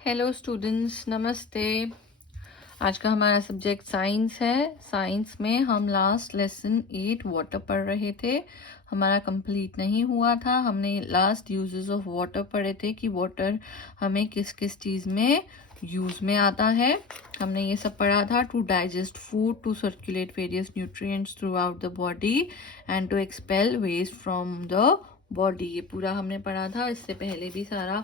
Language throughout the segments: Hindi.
हेलो स्टूडेंट्स, नमस्ते। आज का हमारा सब्जेक्ट साइंस है। साइंस में हम लास्ट लेसन 8 वाटर पढ़ रहे थे। हमारा कंप्लीट नहीं हुआ था। हमने लास्ट यूजेस ऑफ वाटर पढ़े थे कि वाटर हमें किस किस चीज़ में यूज़ में आता है। हमने ये सब पढ़ा था to digest food, to circulate various nutrients throughout the body and to expel waste from the body. ये पूरा हमने पढ़ा था। इससे पहले भी सारा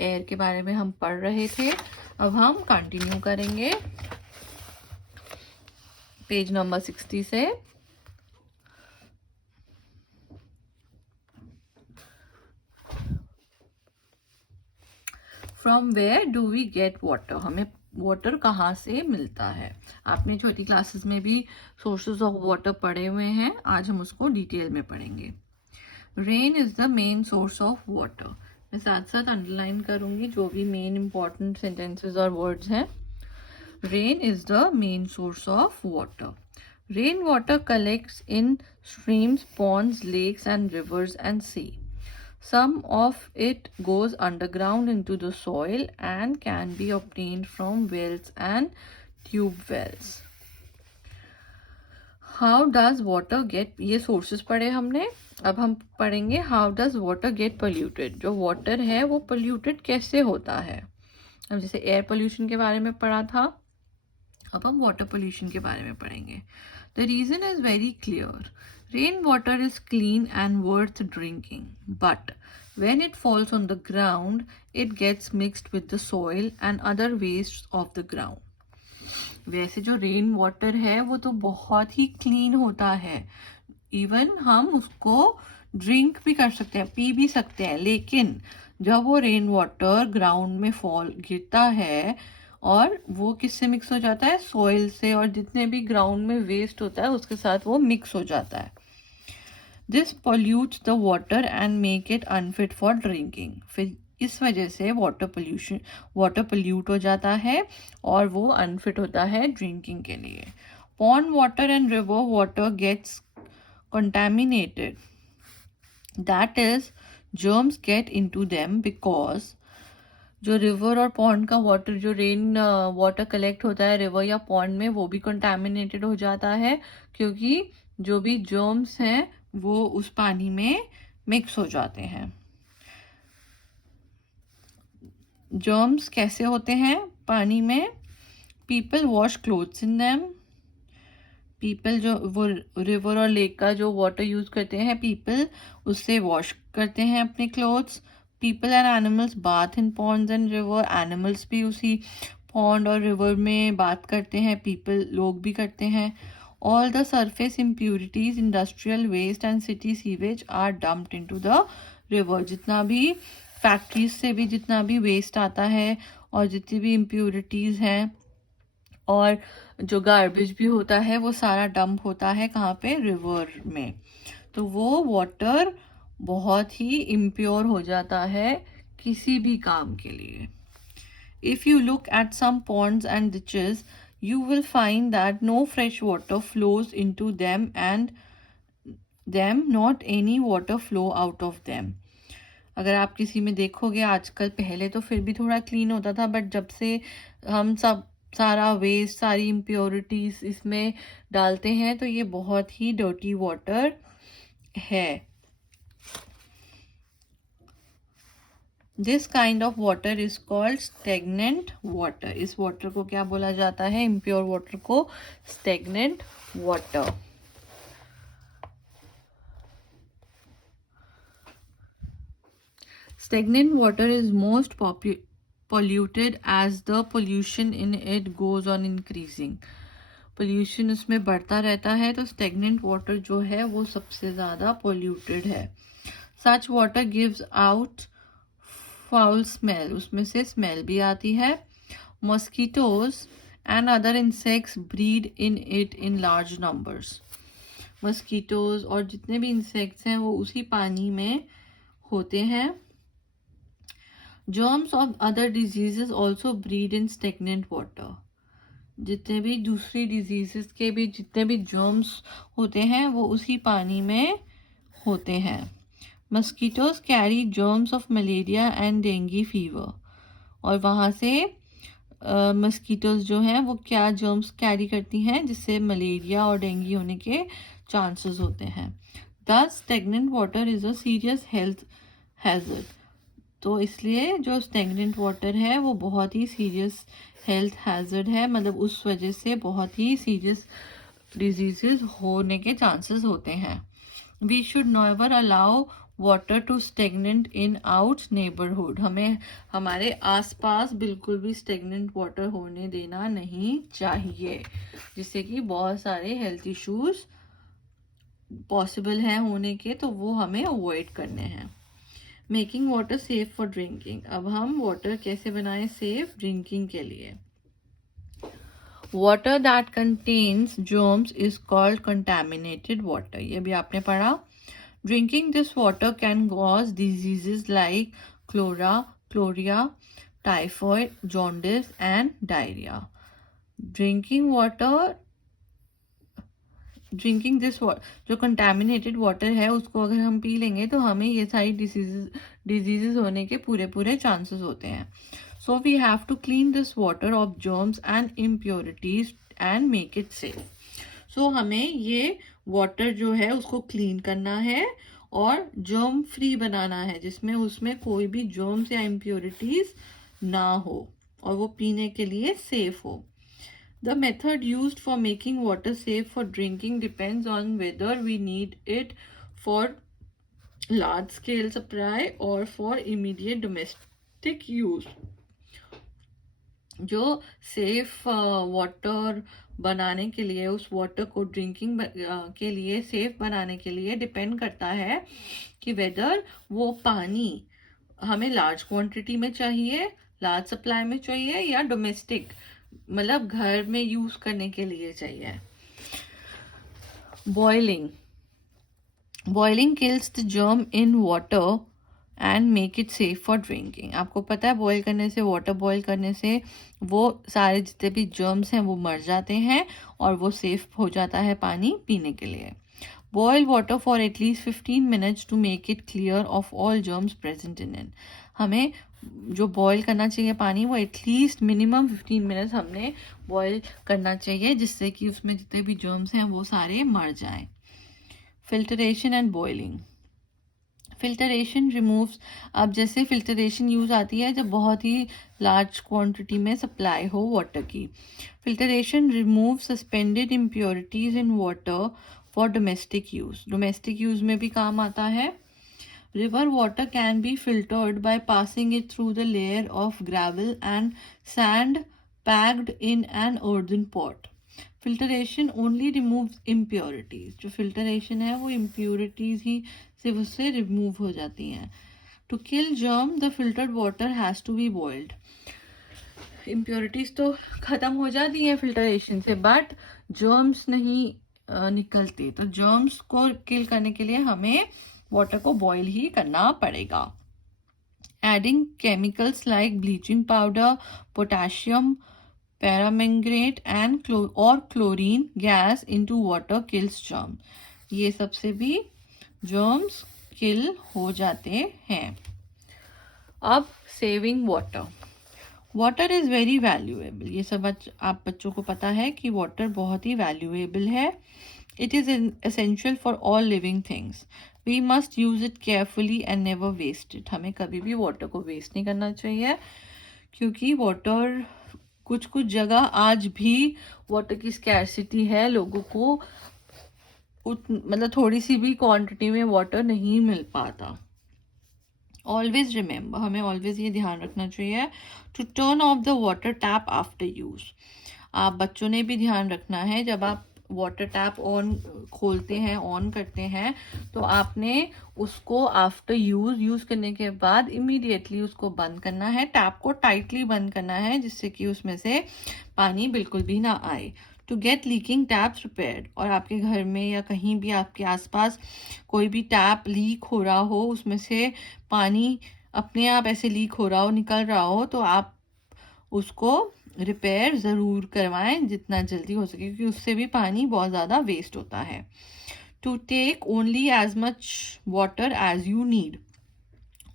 एयर के बारे में हम पढ़ रहे थे। अब हम कंटिन्यू करेंगे पेज नंबर 60 से। From where do we get water, हमें वाटर कहाँ से मिलता है। आपने छोटी क्लासेस में भी सोर्सेज ऑफ वाटर पढ़े हुए हैं। आज हम उसको डिटेल में पढ़ेंगे। Rain is the main source of water. मैं साथ साथ अंडरलाइन करूंगी जो भी मेन इंपॉर्टेंट सेंटेंसेस और वर्ड्स हैं। Rain is the main source of water. Rainwater collects in streams, ponds, lakes, and rivers and sea. Some of it goes underground into the soil and can be obtained from wells and tube wells. How does water get, ये sources पढ़े हमने। अब हम पढ़ेंगे how does water get polluted। जो water है वो polluted कैसे होता है। अब जैसे एयर पोल्यूशन के बारे में पढ़ा था, अब हम वाटर पोल्यूशन के बारे में पढ़ेंगे। The reason is very clear. Rain water is clean and worth drinking, but when it falls on the ground it gets mixed with the soil and other wastes of the ground। वैसे जो रेन वाटर है वो तो बहुत ही क्लीन होता है। इवन हम उसको ड्रिंक भी कर सकते हैं, पी भी सकते हैं। लेकिन जब वो रेन वाटर ग्राउंड में फॉल गिरता है और वो किससे मिक्स हो जाता है, सॉइल से, और जितने भी ग्राउंड में वेस्ट होता है उसके साथ वो मिक्स हो जाता है। This pollutes the water and make it unfit for drinking. फिर इस वजह से वाटर पोल्यूट हो जाता है और वो अनफिट होता है ड्रिंकिंग के लिए। Pond water and river water gets contaminated, that is germs get into them because जो रिवर और पॉन्ड का वाटर, जो रेन वाटर कलेक्ट होता है रिवर या पॉन्ड में, वो भी कंटामिनेटेड हो जाता है क्योंकि जो भी जर्म्स हैं वो उस पानी में मिक्स हो जाते हैं। जर्म्स कैसे होते हैं पानी में? People wash clothes in them. People जो वो रिवर और लेक का जो वाटर यूज करते हैं, पीपल उससे वॉश करते हैं अपने clothes. People and animals bath in Pond's and river. Animals भी उसी पॉन्ड और रिवर में बात करते हैं, पीपल लोग भी करते हैं। All the surface impurities, industrial waste and city sewage are dumped into the river. जितना भी फैक्ट्रीज से भी जितना भी वेस्ट आता है और जितनी भी इम्प्यूरिटीज हैं और जो गार्बेज भी होता है वो सारा डंप होता है कहाँ पे, रिवर में। तो वो वाटर बहुत ही इम्प्योर हो जाता है किसी भी काम के लिए। If you look at some ponds and ditches you will find that no fresh water flows into them and not any water flow out of them। अगर आप किसी में देखोगे आजकल, पहले तो फिर भी थोड़ा क्लीन होता था, बट जब से हम सब सारा वेस्ट, सारी इम्प्योरिटीज इसमें डालते हैं तो ये बहुत ही डर्टी वाटर है। This kind of water is called stagnant water. इस वाटर को क्या बोला जाता है? इम्प्योर वाटर को stagnant water. Stagnant water is most polluted as the pollution in it goes on increasing। Pollution उसमें बढ़ता रहता है तो स्टेगनेंट वाटर जो है वो सबसे ज़्यादा पोल्यूटेड है। सच water gives out foul smell, उसमें से स्मेल भी आती है। Mosquitoes and other insects breed in it in large numbers. Mosquitoes और जितने भी इंसेक्ट्स हैं वो उसी पानी में होते हैं। Germs of other diseases also breed in stagnant water। जितने भी दूसरी डिजीजेस के भी जितने भी जर्म्स होते हैं वो उसी पानी में होते हैं। Mosquitoes carry germs of malaria and dengue fever. और वहाँ से मस्कीटोज जो हैं वो क्या जर्म्स कैरी करती हैं जिससे मलेरिया और डेंगू होने के चांसेस होते हैं। दस stagnant water is a serious health hazard. तो इसलिए जो स्टेगनेंट वाटर है वो बहुत ही सीरियस हेल्थ हैजर्ड है, मतलब उस वजह से बहुत ही सीरियस डिजीजेस होने के चांसेस होते हैं। We should never allow water to stagnant in our neighbourhood. हमें हमारे आसपास बिल्कुल भी स्टेगनेंट वाटर होने देना नहीं चाहिए, जिससे कि बहुत सारे हेल्थ इश्यूज पॉसिबल हैं होने के, तो वो हमें अवॉइड करने हैं। Making water safe for drinking. अब हम वाटर कैसे बनाएं सेफ ड्रिंकिंग के लिए। Water that contains germs is called contaminated water. ये भी आपने पढ़ा। Drinking this water can cause diseases like cholera, typhoid, jaundice and diarrhoea. Drinking this जो कंटेमिनेटेड वाटर है उसको अगर हम पी लेंगे तो हमें ये सारी डिजीजेस होने के पूरे चांसेस होते हैं। So we have to clean this water of germs and impurities and make it safe. So हमें ये वाटर जो है उसको क्लीन करना है और जर्म फ्री बनाना है, जिसमें उसमें कोई भी जर्म्स या इम्प्योरिटीज ना हो और वो पीने के लिए सेफ हो। The method used for making water safe for drinking depends on whether we need it for large scale supply or for immediate domestic use. जो सेफ वाटर बनाने के लिए, उस वाटर को ड्रिंकिंग के लिए सेफ बनाने के लिए डिपेंड करता है कि वेदर वो पानी हमें लार्ज क्वांटिटी में चाहिए, लार्ज सप्लाई में चाहिए, या डोमेस्टिक मतलब घर में यूज करने के लिए चाहिए। Boiling kills the germ in water and make it safe for drinking. आपको पता है बॉईल करने से, वाटर बॉईल करने से वो सारे जितने भी जर्म्स हैं वो मर जाते हैं और वो सेफ हो जाता है पानी पीने के लिए। Boil water for at least 15 minutes to make it clear of all germs present in it. हमें जो बॉईल करना चाहिए पानी वो एटलीस्ट मिनिमम 15 मिनट्स हमने बॉईल करना चाहिए, जिससे कि उसमें जितने भी जर्म्स हैं वो सारे मर जाएं। Filtration and boiling. Filtration removes, अब जैसे फिल्टरेशन यूज आती है जब बहुत ही लार्ज क्वांटिटी में सप्लाई हो वाटर की। Filtration remove suspended impurities in water for domestic use. Domestic use में भी काम आता है। River water can be filtered by passing it through the layer of gravel and sand packed in an earthen pot. Filtration only removes impurities. जो filtration है वो impurities ही सिर्फ उससे remove हो जाती हैं। To kill germ, the filtered water has to be boiled. Impurities तो ख़त्म हो जाती हैं filtration से, but germs नहीं निकलती। तो germs को kill करने के लिए हमें वाटर को बॉईल ही करना पड़ेगा। Adding chemicals like bleaching powder, potassium permanganate and और chlorine gas into water kills germ. ये सबसे भी जर्म्स किल हो जाते हैं। अब saving water. Water is very valuable. ये सब आप बच्चों को पता है कि वाटर बहुत ही वैल्यूएबल है। It is essential for all living things. We must use it carefully and never waste it. हमें कभी भी वाटर को वेस्ट नहीं करना चाहिए, क्योंकि वाटर कुछ जगह आज भी वाटर की स्कैरसिटी है, लोगों को मतलब थोड़ी सी भी क्वांटिटी में वाटर नहीं मिल पाता। ऑलवेज रिमेंबर, हमें ऑलवेज ये ध्यान रखना चाहिए to turn off the water tap after use. आप बच्चों ने भी ध्यान रखना है, जब आप वाटर टैप ऑन खोलते हैं, ऑन करते हैं, तो आपने उसको आफ्टर यूज़ करने के बाद इमीडिएटली उसको बंद करना है। टैप को टाइटली बंद करना है, जिससे कि उसमें से पानी बिल्कुल भी ना आए। To get leaking taps repaired, और आपके घर में या कहीं भी आपके आसपास कोई भी टैप लीक हो रहा हो, उसमें से पानी अपने आप ऐसे लीक हो रहा हो, निकल रहा हो, तो आप उसको रिपेयर ज़रूर करवाएं जितना जल्दी हो सके, क्योंकि उससे भी पानी बहुत ज़्यादा वेस्ट होता है। To take only as much water as you need.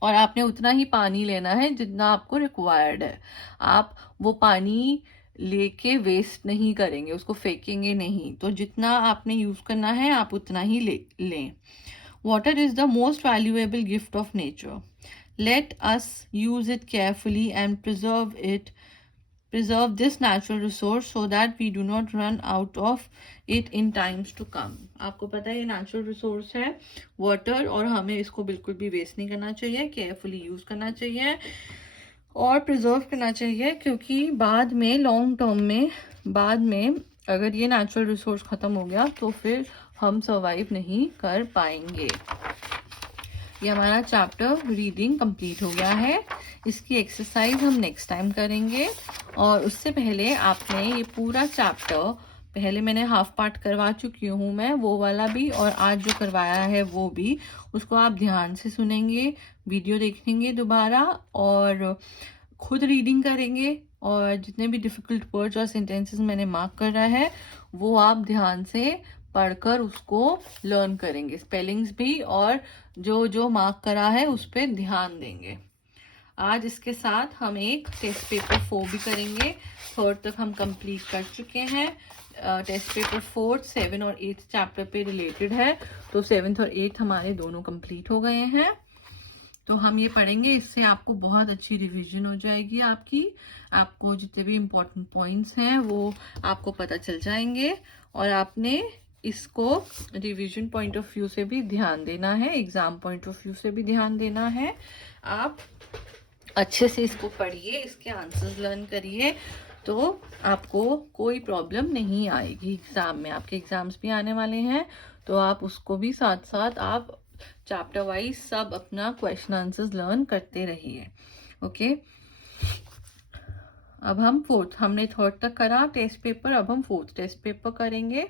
और आपने उतना ही पानी लेना है जितना आपको रिक्वायर्ड है। आप वो पानी लेके वेस्ट नहीं करेंगे, उसको फेंकेंगे नहीं। तो जितना आपने यूज़ करना है आप उतना ही लें। Water is the most valuable gift of nature. Let us use it carefully and preserve this natural resource so that we do not run out of it in times to come। आपको पता है ये नेचुरल रिसोर्स है वाटर, और हमें इसको बिल्कुल भी वेस्ट नहीं करना चाहिए, केयरफुली यूज़ करना चाहिए और प्रिजर्व करना चाहिए, क्योंकि बाद में लॉन्ग टर्म में बाद में अगर ये नेचुरल रिसोर्स ख़त्म हो गया तो फिर हम सर्वाइव नहीं कर पाएंगे। ये हमारा चैप्टर रीडिंग कंप्लीट हो गया है। इसकी एक्सरसाइज हम नेक्स्ट टाइम करेंगे, और उससे पहले आपने ये पूरा चैप्टर, पहले मैंने हाफ पार्ट करवा चुकी हूँ मैं, वो वाला भी, और आज जो करवाया है वो भी, उसको आप ध्यान से सुनेंगे, वीडियो देखेंगे दोबारा और खुद रीडिंग करेंगे, और जितने भी डिफ़िकल्ट वर्ड्स और सेंटेंसेस मैंने मार्क कर रहा है वो आप ध्यान से पढ़कर उसको लर्न करेंगे, स्पेलिंग्स भी, और जो जो मार्क करा है उस पर ध्यान देंगे। आज इसके साथ हम एक टेस्ट पेपर 4 भी करेंगे। 3rd तक हम कंप्लीट कर चुके हैं। टेस्ट पेपर 4 7 और 8 चैप्टर पे रिलेटेड है, तो 7th और 8th हमारे दोनों कंप्लीट हो गए हैं। तो हम ये पढ़ेंगे, इससे आपको बहुत अच्छी रिवीजन हो जाएगी आपको जितने भी इम्पोर्टेंट पॉइंट्स हैं वो आपको पता चल जाएंगे, और आपने इसको रिवीजन पॉइंट ऑफ व्यू से भी ध्यान देना है, एग्ज़ाम पॉइंट ऑफ व्यू से भी ध्यान देना है। आप अच्छे से इसको पढ़िए, इसके आंसर्स लर्न करिए, तो आपको कोई प्रॉब्लम नहीं आएगी एग्ज़ाम में। आपके एग्ज़ाम्स भी आने वाले हैं, तो आप उसको भी साथ साथ आप चैप्टर वाइज सब अपना क्वेश्चन आंसर्स लर्न करते रहिए। ओके, अब हम 4th, हमने 3rd तक करा टेस्ट पेपर, अब हम 4th टेस्ट पेपर करेंगे।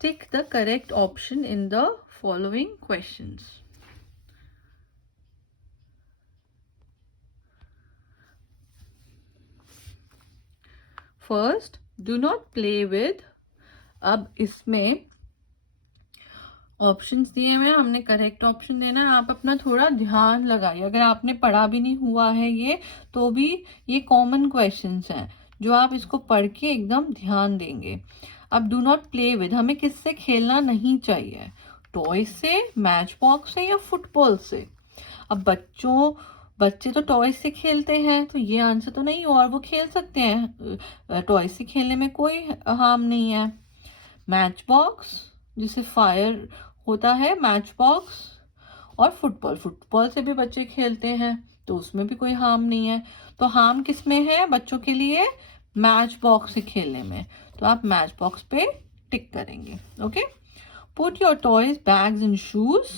Tick the correct option in the following questions. First, do not play with. अब इसमें ऑप्शंस दिए हुए हैं, हमने करेक्ट ऑप्शन देना है। आप अपना थोड़ा ध्यान लगाइए, अगर आपने पढ़ा भी नहीं हुआ है ये, तो भी ये कॉमन क्वेश्चंस हैं जो आप इसको पढ़ के एकदम ध्यान देंगे। अब डू नॉट प्ले विद, हमें किससे खेलना नहीं चाहिए? टॉय से, मैच बॉक्स से, या फुटबॉल से? अब बच्चे तो टॉय से खेलते हैं, तो ये आंसर तो नहीं, और वो खेल सकते हैं, टॉय से खेलने में कोई हार्म नहीं है। मैच बॉक्स, जिसे फायर होता है, मैच बॉक्स, और फुटबॉल से भी बच्चे खेलते हैं, तो उसमें भी कोई हार्म नहीं है। तो हार्म किस में है बच्चों के लिए? मैच बॉक्स से खेलने में। तो आप मैच बॉक्स पे टिक करेंगे। Okay, put your toys, bags and shoes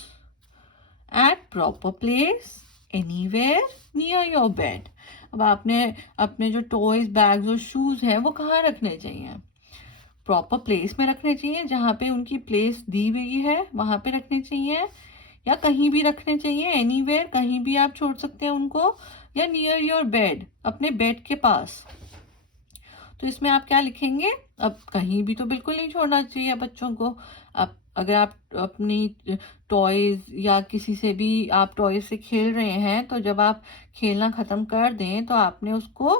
at proper place anywhere near your bed. अब आपने अपने जो टॉयज, बैग्स और शूज हैं वो कहाँ रखने चाहिए? प्रॉपर प्लेस में रखने चाहिए, जहाँ पे उनकी प्लेस दी हुई है वहाँ पे रखने चाहिए, या कहीं भी रखने चाहिए, एनीवेयर, कहीं भी आप छोड़ सकते हैं उनको, या नियर योर बेड, अपने बेड के पास। तो इसमें आप क्या लिखेंगे? अब कहीं भी तो बिल्कुल नहीं छोड़ना चाहिए बच्चों को। अब अगर आप अपनी टॉयज या किसी से भी आप टॉयज से खेल रहे हैं, तो जब आप खेलना ख़त्म कर दें तो आपने उसको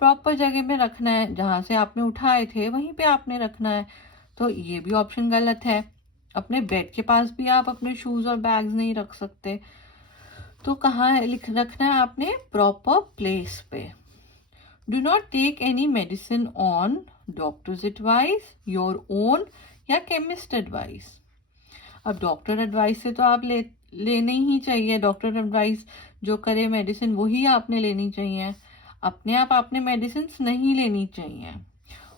प्रॉपर जगह में रखना है, जहाँ से आपने उठाए थे वहीं पे आपने रखना है। तो ये भी ऑप्शन गलत है। अपने बेड के पास भी आप अपने शूज़ और बैग्स नहीं रख सकते। तो कहाँ रखना है आपने? प्रॉपर प्लेस पे। Do not take any medicine on doctor's advice, your own या केमिस्ट एडवाइस। अब डॉक्टर एडवाइस से तो आप लेने ही चाहिए, डॉक्टर एडवाइस जो करे मेडिसिन वही आपने लेनी चाहिए, अपने आप आपने मेडिसिन नहीं लेनी चाहिए।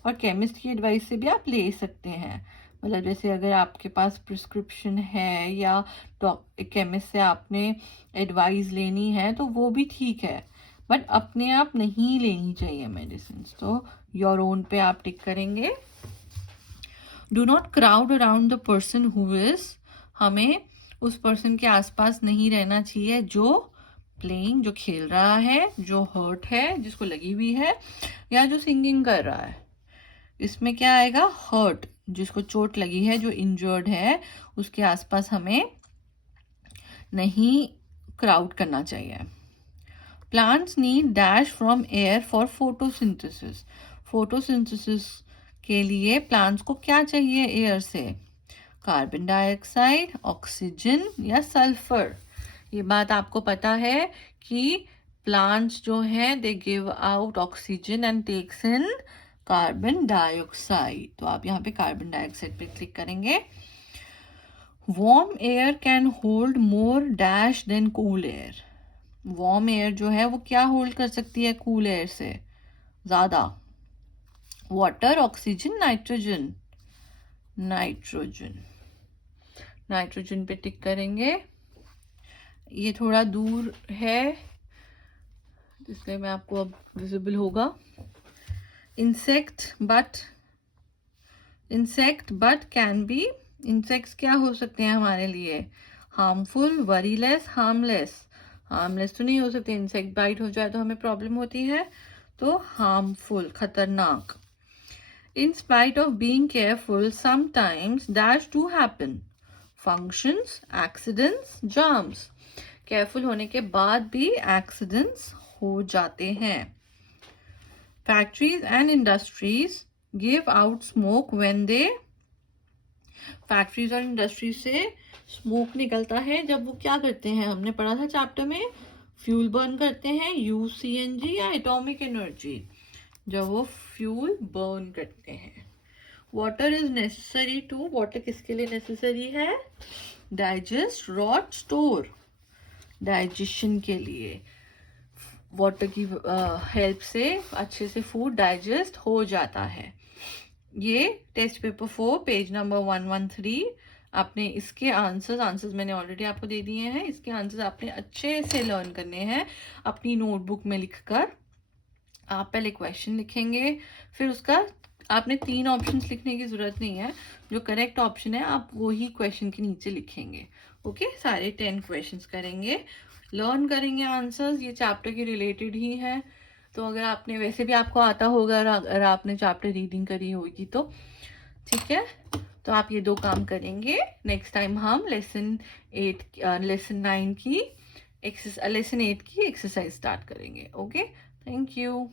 और केमिस्ट की एडवाइस से भी आप ले सकते हैं, मतलब जैसे अगर आपके पास प्रिस्क्रिप्शन है या केमिस्ट से आपने एडवाइस लेनी है तो वो भी ठीक है, बट अपने आप नहीं लेनी चाहिए मेडिसिन। तो योर ओन पे आप टिक करेंगे। Do not crowd around the person who is, हमें उस पर्सन के आसपास नहीं रहना चाहिए जो प्लेइंग, जो खेल रहा है, जो हर्ट है, जिसको लगी हुई है, या जो सिंगिंग कर रहा है। इसमें क्या आएगा? हर्ट, जिसको चोट लगी है, जो इंजर्ड है, उसके आसपास हमें नहीं क्राउड करना चाहिए। Plants need dash from air for photosynthesis. Photosynthesis के लिए प्लांट्स को क्या चाहिए एयर से? कार्बन डाइऑक्साइड, ऑक्सीजन या सल्फर? ये बात आपको पता है कि प्लांट्स जो हैं they give out oxygen and takes in carbon dioxide. तो आप यहाँ पे कार्बन डाइऑक्साइड पे क्लिक करेंगे। Warm air can hold more dash than cool air. Warm air जो है वो क्या होल्ड कर सकती है कूल एयर से ज़्यादा? Water, oxygen, nitrogen? Nitrogen. Nitrogen पे टिक करेंगे। ये थोड़ा दूर है इसलिए मैं आपको अब विजिबल होगा। Insect but can be. Insects क्या हो सकते हैं हमारे लिए? Harmful, worry less, harmless? हार्मलेस तो नहीं हो सकते, इंसेक्ट बाइट हो जाए तो हमें प्रॉब्लम होती है, तो हार्मफुल, खतरनाक। In spite of being careful sometimes dash do happen. Functions, accidents, germs? Careful होने के बाद भी एक्सीडेंट्स हो जाते हैं। Factories and industries give out smoke when they. Factories और इंडस्ट्री से स्मोक निकलता है जब वो क्या करते हैं? हमने पढ़ा था चैप्टर में, फ्यूल बर्न करते हैं, यूसीएनजी या एटॉमिक एनर्जी। जब वो फ्यूल बर्न करते हैं। Water is necessary too. Water किसके लिए नेसेसरी है? Digest, rot, store? डाइजेशन के लिए। वाटर की हेल्प से अच्छे से फूड डाइजेस्ट हो जाता है। ये टेस्ट पेपर 4 पेज नंबर 113। आपने इसके आंसर्स मैंने ऑलरेडी आपको दे दिए हैं। इसके आंसर्स आपने अच्छे से लर्न करने हैं अपनी नोटबुक में लिखकर। आप पहले क्वेश्चन लिखेंगे, फिर उसका आपने 3 ऑप्शंस लिखने की ज़रूरत नहीं है। जो करेक्ट ऑप्शन है आप वही क्वेश्चन के नीचे लिखेंगे। ओके, सारे 10 क्वेश्चंस करेंगे, लर्न करेंगे आंसर्स। ये चैप्टर के रिलेटेड ही है, तो अगर आपने वैसे भी आपको आता होगा अगर आपने चैप्टर रीडिंग करी होगी तो ठीक है। तो आप ये 2 काम करेंगे। नेक्स्ट टाइम हम लेसन 9 की लेसन 8 की एक्सरसाइज स्टार्ट करेंगे। Okay, thank you.